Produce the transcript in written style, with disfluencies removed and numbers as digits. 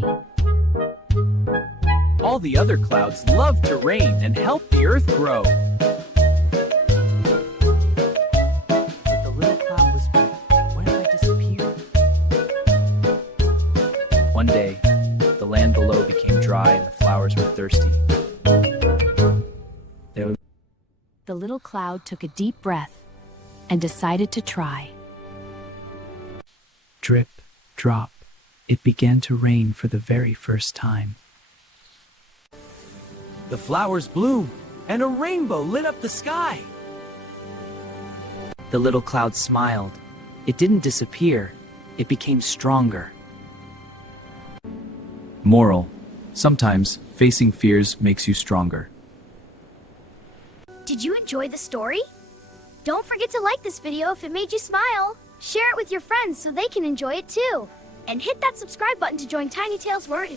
story. All the other clouds love to rain and help the earth grow. But the little cloud whispered, "What if I disappear?" One day, the land below became dry and the flowers were thirsty. The little cloud took a deep breath and decided to try. Drip, drop, it began to rain for the very first time. The flowers bloomed, and a rainbow lit up the sky. The little cloud smiled. It didn't disappear. It became stronger. Moral: sometimes facing fears makes you stronger. Did you enjoy the story? Don't forget to like this video if it made you smile. Share it with your friends so they can enjoy it too. And hit that subscribe button to join Tiny Tales World.